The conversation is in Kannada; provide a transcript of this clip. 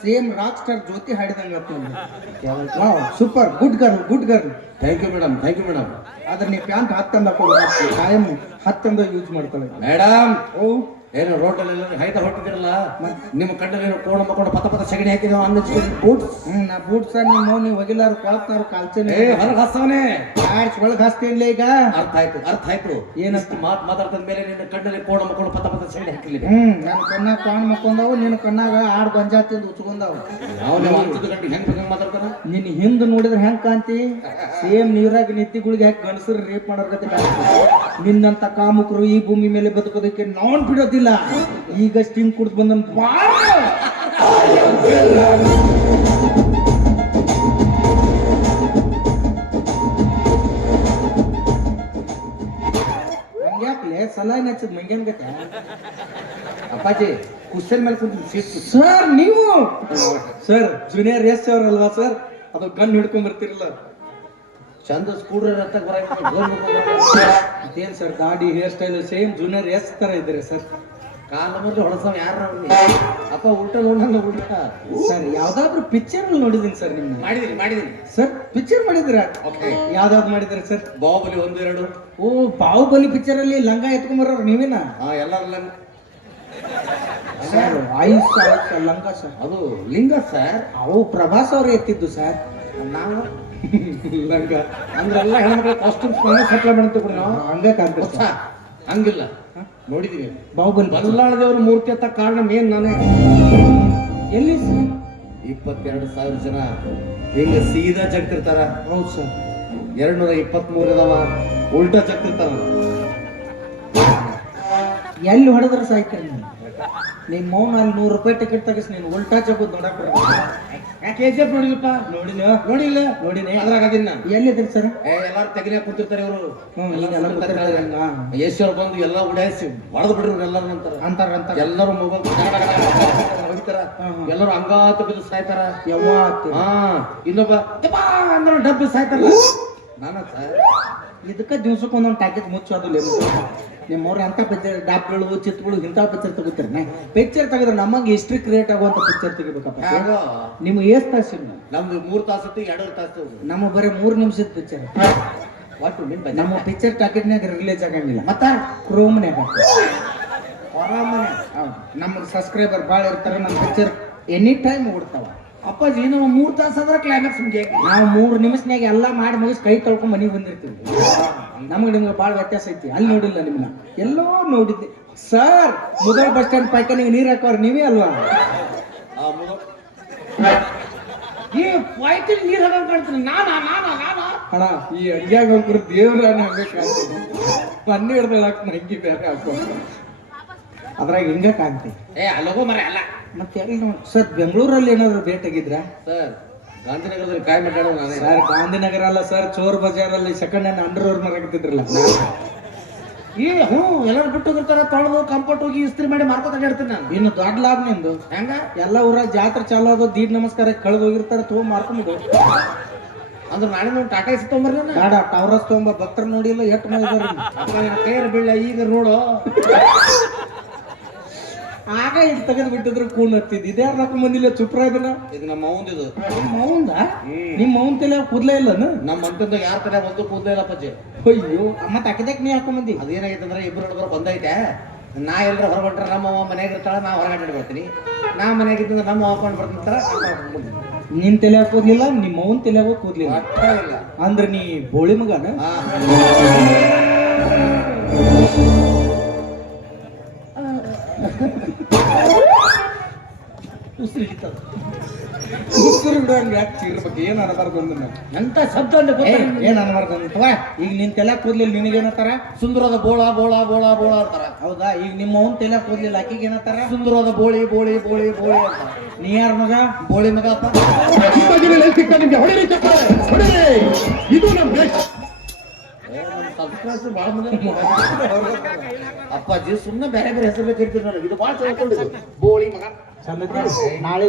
ಸೇಮ್ ರಾಕ್ ಸ್ಟಾರ್ ಜ್ಯೋತಿ ಹಾಡಿದಂಗ wow super good girl thank you madam ಆದ್ರೆ ನೀವು ಪ್ಯಾಂಟ್ ಹತ್ತಂದ ಕಾಯಂ ಹತ್ತಂದ ಯೂಸ್ ಮಾಡ್ಕೊಳ್ಳಿ ಮೇಡಮ್ ಓ ಏನು ರೋಡಲ್ಲಿ ಹೈದ ಹೊಟ್ಟಿದಿರಲ್ಲ ನಿಮ್ಮ ಕಣ್ಣಲ್ಲಿ ಕೋಣ ಮಕ್ಕೊಂಡು ಪತ ಸಗಣಿ ಹಾಕಿದ ಅನ್ನ ಬೂಟ್ಸ್ ನಾ ಬೂಟ್ಸ್ ನಿಮ್ಮ ನೀವು ಒಗಿಲಾರು ಕೊಳಕ್ತಾರು ಕಾಲ್ಚನೆ ಹೊರಗೆ ಹಸ್ತವನೇ ಆಡ್ಸ್ ಒಳಗೆ ಹಾಸ್ತೀನಿ ಈಗ ಅರ್ಥ ಆಯ್ತು ಏನಷ್ಟು ಮಾತಾಡ್ತದ ಮೇಲೆ ನಿನ್ನ ಕಣ್ಣಲ್ಲಿ ಕೋಣ ಮಕ್ಕೊಂಡು ಪತ ಸಗಣಿ ಹಾಕಿಲ್ಲ ನನ್ನ ಕಣ್ಣಾಗ ಕಾಣ್ ಮಕ್ಕೊಂಡವು ನಿನ್ನ ಕಣ್ಣಾಗ ಆಡ್ ಗೊಂಜಾ ತಿಂದು ಉಚ್ಕೊಂಡವು ನಾವು ಅಂಚದ ಗಂಟೆ ಹೆಂಗ್ ಮಾತಾಡ್ತಾನ ನಿನ್ನ ಹಿಂದ್ ನೋಡಿದ್ರೆ ಹೆಂಗ್ ಕಾಂತಿ ಸೇಮ್ ನೀರಾಗ ನಿತ್ತಿಗಳಿಗೆ ಹಾಕಿ ಗಣಸರು ರೇಪ್ ಮಾಡೋರ್ ಗತೆ ನಿನ್ನಂತ ಕಾಮುಕರು ಈ ಭೂಮಿ ಮೇಲೆ ಬದುಕೋದಕ್ಕೆ ನಾನ್ ಬಿಡೋದಿಲ್ಲ ಈಗ ಸ್ಟಿಂಗ್ ಕುಡ್ದು ಬಂದ ಹಂಗ್ಯಾಕ್ಲೆ ಸಲಾಯ್ ಹಚ್ಚದ್ ಮಂಗ್ಯಾನ್ ಗತೆ ಅಪ್ಪಾಜಿ ಕುಶನ್ ಮೇಲೆ ಕುಂತ ಸರ್ ನೀವು ಸರ್ ಜೂನಿಯರ್ ಎಸ್ ಅವರಲ್ವಾ ಸರ್ ಅದು ಗನ್ ಹಿಡ್ಕೊಂಡ್ ಬರ್ತಿರಲ್ಲ ಚಂದ ಸ್ಕೂಡ್ರ ರತ್ತಕ್ಕೆ ಅದೇನ್ ಸರ್ ಗಾಡಿ ಹೇರ್ ಸ್ಟೈಲ್ ಸೇಮ್ ಜೂನಿಯರ್ ಎಸ್ ತರ ಇದ್ರೆ ಸರ್ ಕಾಲ ಮೊದಲು ಹೊಳಸವ ಯಾರ ಅಪ್ಪ ಉಲ್ಟ ನೋಡಂಗ ಉಲ್ಟ ಸರ್ ಯಾವ್ದಾದ್ರು ಪಿಕ್ಚರ್ ನೋಡಿದೀನಿ ಸರ್ ನಿಮ್ನ ಮಾಡಿದೀನಿ ಸರ್ ಪಿಕ್ಚರ್ ಮಾಡಿದ್ರ ಓಕೆ ಯಾವ್ದಾವ್ದು ಮಾಡಿದ್ರ ಸರ್ ಬಾಹುಬಲಿ 1 2 ಓ ಬಾಹುಬಲಿ ಪಿಕ್ಚರ್ ಅಲ್ಲಿ ಲಂಗ ಎತ್ಕೊಂಬರೋರು ನೀವೇನಾ ಎಲ್ಲರಲ್ಲ ಸರ್ ಆಯುಷ್ ಲಂಗ ಸರ್ ಅದು ಲಿಂಗ ಸರ್ ಅವು ಪ್ರಭಾಸ್ ಅವ್ರು ಎತ್ತಿದ್ದು ಸರ್ ನಾವು ಲಂಗ ಅಂದ್ರೆಲ್ಲ ಹೆಣ್ಮಕ್ಳ ಕಾಸ್ಟ್ಯೂಮ್ಸ್ ನಾನೇ ಸಪ್ಲೈ ಮಾಡ್ತೀವಿ ನಾವು ಹಂಗ ಕಾಣ್ತ ಹಂಗಿಲ್ಲ ನೋಡಿದೀವಿ ಬಾಹುಬಲಿ ಬಲ್ಲಾಳ ದೇವ್ರ ಮೂರ್ತಿ ಅಂತ ಕಾರಣ ಮೇನ್ ನಾನೇ ಎಲ್ಲಿ ಸರ್ 22,000 ಜನ ಹಿಂಗ ಸೀದಾ ಜಗ್ತಿರ್ತಾರ ಹೌದು ಸರ್ 223 ಅದಾವ ಉಲ್ಟಾ ಜಗ್ತಿರ್ತಾರ ಎಲ್ಲಿ ಹೊಡೆದ್ರೆ ಸಾಯ್ತಾರೆ ನಿಮ್ಮ ಮೌನ ಅಲ್ಲಿ 100 ರೂಪಾಯಿ ಟಿಕೆಟ್ ತಗಸ್ ನೀನು ಉಲ್ಟಾ ಜಗದ್ ನೋಡಕ್ KGF ನೋಡಿಲ್ಲಪ್ಪ ನೋಡಿಲ್ಲ ಅದ್ರಾಗ ಅದಿನ್ನ ಎಲ್ಲಿದ್ರಿ ಸರ್ ಎಲ್ಲಾರು ತೆಗಿನ ಕೂತಿರ್ತಾರೆ ಇವರು ಯಶ್ ಅವ್ರು ಬಂದು ಎಲ್ಲ ಉಡಾಯಿಸಿ ಹೊಡೆದು ಬಿಡ್ರಿ ಎಲ್ಲರೂ ಅಂತಾರ ಎಲ್ಲರೂ ಮೊಬೈಲ್ ಹೊಡಿತಾರ ಎಲ್ಲರೂ ಅಂಗಾತ ಬಿದ್ದು ಸಾಯ್ತಾರ ಇನ್ನೊಬ್ಬ ಅಂದ್ರೆ ಡಬ್ಬಿ ಸಾಯ್ತಾರ ನಾನ ಸರ್ ಇದಕ್ಕ ದಿವ್ಸಕ್ಕೊಂದೊಂದು ಟ್ಯಾಕೆಟ್ ಮುಚ್ಚೋದಿಲ್ಲ ನಿಮ್ಮವ್ರ ಅಂತ ಪಿಕ್ಚರ್ ಡಾಕ್ಟರ್ಗಳು ಚಿತ್ರಗಳು ಇಂಥ ಪಿಕ್ಚರ್ ತಗೋತಾರೆ ಪಿಕ್ಚರ್ ತೆಗೆದ್ರೆ ನಮಗೆ ಹಿಸ್ಟ್ರಿ ಕ್ರಿಯೇಟ್ ಆಗುವಂತ ಪಿಕ್ಚರ್ ತೆಗಿಬೇಕಪ್ಪ ನಿಮ್ಗೆ ಎಷ್ಟು ತಾಸು ನಮ್ದು 3 ತಾಸು 2 ತಾಸು ನಮ್ಮ ಬರೀ 3 ನಿಮಿಷದ ಪಿಕ್ಚರ್ ನಮ್ಮ ಪಿಕ್ಚರ್ ಟಾಕೆಟ್ನಾಗ ರಿಲೀಸ್ ಆಗಂಗಿಲ್ಲ ಮತ್ತ ಕ್ರೋಮ್ನ್ಯಾಗ ನಮ್ಗೆ ಸಬ್ಸ್ಕ್ರೈಬರ್ ಭಾಳ ಇರ್ತಾರೆ ನಮ್ಮ ಪಿಕ್ಚರ್ ಎನಿ ಟೈಮ್ ಓಡ್ತಾವ ಅಪ್ಪಾಜಿ ನಾವು 3 ತಾಸು ಅಂದ್ರೆ ಕ್ಲೈಮ್ಯಾಕ್ಸ್ ನಾವು 3 ನಿಮಿಷನಾಗ ಎಲ್ಲ ಮಾಡಿ ಮುಗಿಸಿ ಕೈ ತೊಳ್ಕೊಂಡ್ ಮನೆಗೆ ಬಂದಿರ್ತೀವಿ ನಿಮ್ಗೆ ಭಾಳ ವ್ಯತ್ಯಾಸ ಐತಿ ಅಲ್ಲಿ ನೋಡಿಲ್ಲ ನಿಮ್ಮನ್ನ ಎಲ್ಲೋ ನೋಡಿದ್ದೆ ಸರ್ ಮೊದಲ ಬಸ್ ಸ್ಟ್ಯಾಂಡ್ ಪೈಕನಿಗೆ ನೀರು ಹಾಕೋರು ನೀವೇ ಅಲ್ವಾ ಈ ಪೈಕಲ್ ನೀರು ಹಾಕಂಗ್ ಕಾಣ್ತೀನಿ ನಾನ ಅಣ್ಣ ಈ ಅಂಗ್ಯಾಗ ಹೋಗ್ರು ದೇವ್ರ ಹಂಗೆ ಕಾಣ್ತೀನಿ ಮಣ್ಣು ಹಿಡ್ದಾಕ ನಂಗಿ ಬೇರೆ ಹಾಕೊಂಡು ಅದ್ರಾಗ ಹಿಂಗ ಕಾಣ್ತಿ ಅಲ್ಲೋಗೋ ಮರ ಅಲ್ಲ ಮತ್ತೆ ಎಲ್ಲಿ ನೋಡಿ ಸರ್ ಬೆಂಗಳೂರಲ್ಲಿ ಏನಾದ್ರು ಭೇಟಿಯಾಗಿದ್ರಾ ಸರ್ ಗಾಂಧಿನಗರದಲ್ಲಿ ಕಾಯಿ ಮಾತಾಡೋ ನಾನೇ ಸರ್ ಗಾಂಧಿನಗರ ಅಲ್ಲ ಸರ್ ಚೋರ್ ಬಜಾರಲ್ಲಿ ಸೆಕೆಂಡ್ ಹ್ಯಾಂಡ್ ಅಂಡರ್ವೇರ್ ಮರಾಕತ್ತಿದ್ರಲ್ಲ ಎಲ್ಲರೂ ಬಿಟ್ಟು ಹೋಗಿರ್ತಾರ ತೊಳೆದು ಕಂಫರ್ಟ್ ಹೋಗಿ ಇಸ್ತ್ರಿ ಮಾಡಿ ಮಾರ್ಕೋತ ಇರ್ತೀನಿ ನಾನು ಇನ್ನು ದೊಡ್ಡ ಲಾಭ ನಿಂದು ಹೆಂಗ ಎಲ್ಲ ಊರಾಗ ಜಾತ್ರೆ ಚಾಲು ಆಗೋದು ದೀಡ್ ನಮಸ್ಕಾರ ಕಳೆದು ಹೋಗಿರ್ತಾರ ತಗೊಂಡ್ ಮಾರ್ಕೊಂಡು ಅಂದ್ರೆ ನಾಳೆ ನಾವು ಟಾಟಾ ಎಸಿ ತೊಗೊಂಬರ್ರಿ ಬೇಡ ಟವರಸ್ ತೊಗೊಂಬ ಭಕ್ತರು ನೋಡಿಲ್ಲ ಎಷ್ಟು ಮಾಡಿದಾರೆ ಕೈಯರ್ ಬೀಳ ಈಗ ನೋಡು ಆಗ ಇದು ತೆಗೆದು ಬಿಟ್ಟಿದ್ರು ಕೂನ್ ಹತ್ತಿದ್ ಇದ್ಯಾರ ರೊಕ್ಕ ಬಂದಿಲ್ಲ ಚುಪ್ರ ಇದನ್ನ ಇದು ನಮ್ಮ ಮೌನ್ ಇದು ಮೌಂದ ನಿಮ್ ಮೌನ್ ತಲೆ ಕೂದ್ಲೇ ಇಲ್ಲನ ನಮ್ಮ ಅಂತಂದ ಯಾರ ತರ ಒಂದು ಕೂದಲೇ ಇಲ್ಲ ಪಜ್ಜೆ ಅಯ್ಯೋ ಮತ್ತೆ ಹಾಕಿದಕ್ ನೀ ಹಾಕೊಂಬಂದಿ ಅದೇನಾಗೈತೆ ಅಂದ್ರೆ ಇಬ್ರು ಹುಡುಗರು ಬಂದೈತೆ ನಾ ಎಲ್ಲರ ಹೊರಗೊಂಡ್ರೆ ನಮ್ಮ ಅವ್ವ ಮನೆಯಾಗ ಇರ್ತಾಳ ನಾ ಹೊರಗಡೆ ಬರ್ತೀನಿ ನಾ ಮನೆಯಾಗ ಇದ್ದಂದ್ರೆ ನಮ್ಮ ಹಾಕೊಂಡು ಬರ್ತಿರ್ತಾರ ನಿನ್ ತಲೆ ಕೂದ್ಲಿಲ್ಲ ನಿಮ್ ಮೌನ್ ತಲೆ ಕೂದ್ಲಿಲ್ಲ ಇಲ್ಲ ಅಂದ್ರೆ ನೀ ಬೋಳಿ ಮಗನ ಉಸಿರು ಬಿಡುವಂಗ ಯಾಕೆ ಚೀರ್ಬೇಕು ಏನ್ ಅನಬಾರ್ದು ಅಂದ ಎಂತ ಶಬ್ದ ಏನ್ ಅನಬಾರ್ದು ಈಗ ನಿನ್ ತಲೆ ಕೂದ್ಲಿಲ್ಲ ನಿನಗೇನತ್ತಾರ ಸುಂದರದ ಬೋಳ ಬೋಳ ಬೋಳ ಬೋಳ ಅಂತಾರ ಹೌದಾ ಈಗ ನಿಮ್ಮ ಅವ್ನ ತಲೆ ಕೂದ್ಲಿಲ್ಲ ಆಕಿಗೆ ಏನತ್ತಾರ ಸುಂದರದ ಬೋಳಿ ಬೋಳಿ ಬೋಳಿ ಬೋಳಿ ಅಂತಾರ ನೀ ಯಾರ ಮಗ ಬೋಳಿ ಮಗ ಅಪ್ಪ ಇದು ನಮ್ಮ ದೇಶ ಅಪ್ಪಾಜಿ ಸುಮ್ಮನೆ ಬೇರೆ ಬೇರೆ ಹೆಸರು ಕರಿತೀವಿ ನೋಡಿ ಇದು ಭಾಳ ಬೋಳಿ ಮಗ ನಾಳೆ